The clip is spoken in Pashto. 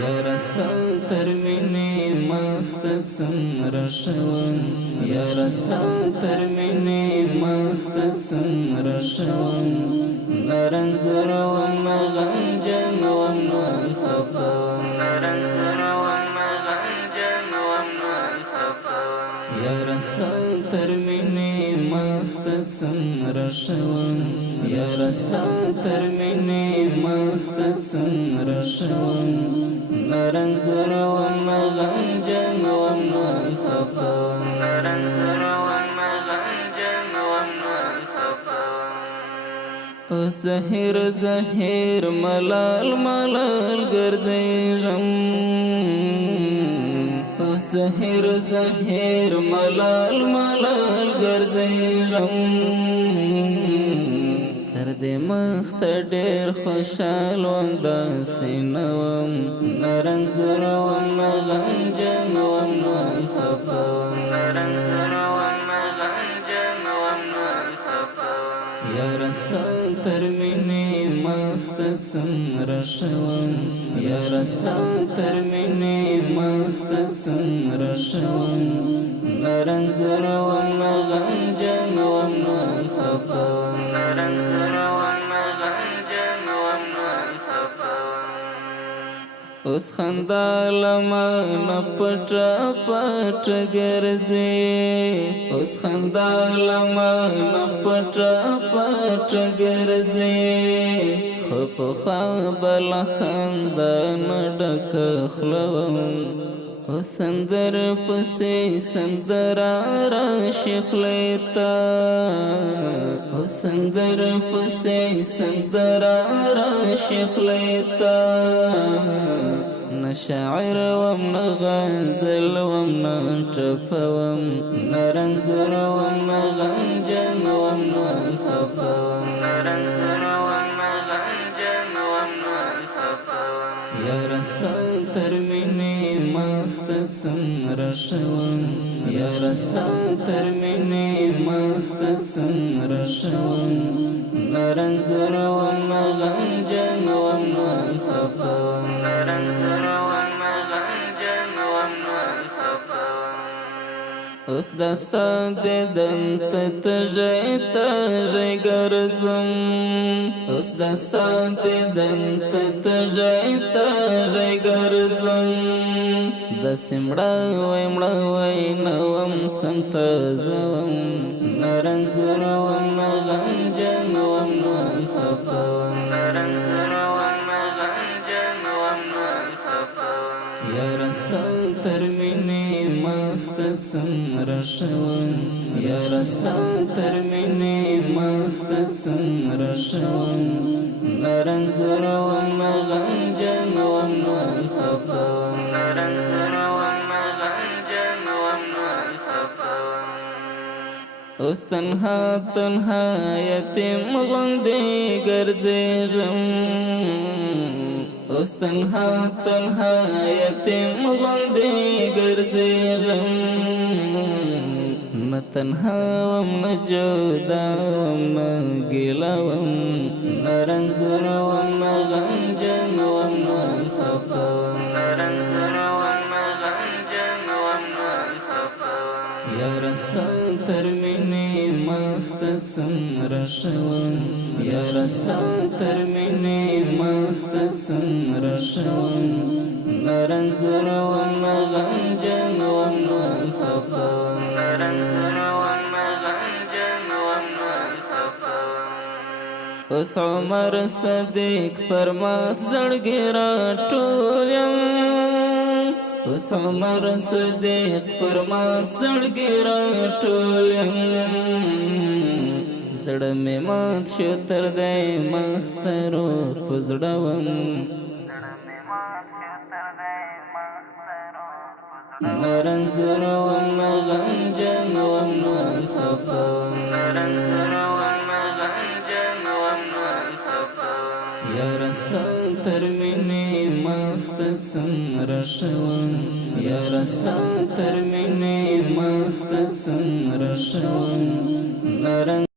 یاره ستا تر مینې مخته څومره ښه وم یاره ستا تر مینې مخته څومره ښه وم نه رنځور وم نه غمجن وم نه خفه وم نه رنځور وم نه غمجن وم نه خفه وم یاره ستا تر مینې مخته څومره ښه وم یاره ستا تر مینې مخته څومره ښه وم نه رنځور وم نه غمجن وم نه خفه وم نه رنځور وم نه غمجن وم نه خفه وم اوس زهیر زهیر ملال ملال ګرځېږم اوس زهیر زهیر ملال ملال ګرځېږم تر دې مخته ډېر خوشحال وم داسې نه وم نه رنځور وم نه غمجن وم نه خفه وم نه رنځور وم نه غمجن وم نه خفه وم یاره ستا تر مینې مخته څومره ښه وم یاره ستا تر مینې مخته څومره ښه وم نه رنځور وم نه غمجن وم نه خفه وم نه رنځور وم نه غمجن وم نه خفه وم اوس خندا لمه نه پټه پټه ګرځي اوس خندا لمه نه پټه پټه ګرځي خو پخوا به له خندا نه ډکه خوله وم اوس سندر پسې سندره راشي خولې ته اوس سندر پسې سندره راشي خولې ته نه شاعر وم نه غزل وم نه ټپه وم نه رنځور وم نه غمجن وم نه خفه وم نه رنځور وم نه غمجن وم نه خفه وم یاره ستا تر مینې مخته څومره ښه وم یاره ستا تر مینې مخته څومره ښه وم نه رنځور وم نه غمجن وم نه خفه وم نه رنځور وم نه غمجن وم نه خفه وم اوس دا ستا دیدن ته تږی تږی ګرځم اوس دا ستا دیدن ته تږی تږی ګرځم داسې مړاوی مړاوی نه وم سم تازه وم نه رنځور وم نه غمجن وم نه خفه وم نه رنځور وم نه غمجن وم نه خفه وم یاره ستا تر مینې مخته څومره ښه وم یاره ستا تر مینې مخته څومره ښه وم نه رنځور وم نه غمجن وم نه خفه وم نه رنځور وم نه غمجن وم نه خفه وم اوس تنها تنها یتیم غوندې ګرځېږم اوس تنها تنها یتیم غوندې ګرځېږم نه تنها وم نه جدا وم نه ګیله وم نه رنځور وم نه غمجن وم نه خفه وم نه رنځور وم نه غمجن وم نه خفه وم یاره ستا تر مینې مخته څومره ښه وم یاره ستا تر مینې مخته څومره ښه وم نه رنځور وم نه غمجن وم نه خفه وم نه رنځور وم نه غمجن وم نه خفه وم اوس عمر صدیق پر مات زړګي راټول یم اوس عمر صدیق پر مات زړګي راټول یم زړه مې مات شو تر دې مخته روح په زړه وم نه رنځور وم نه غمجن وم نه خفه وم نه رنځور وم نه غمجن وم نه خفه وم یاره ستا تر مینې مخته څومره ښه وم یاره ستا تر مینې مخته څومره ښه وم نه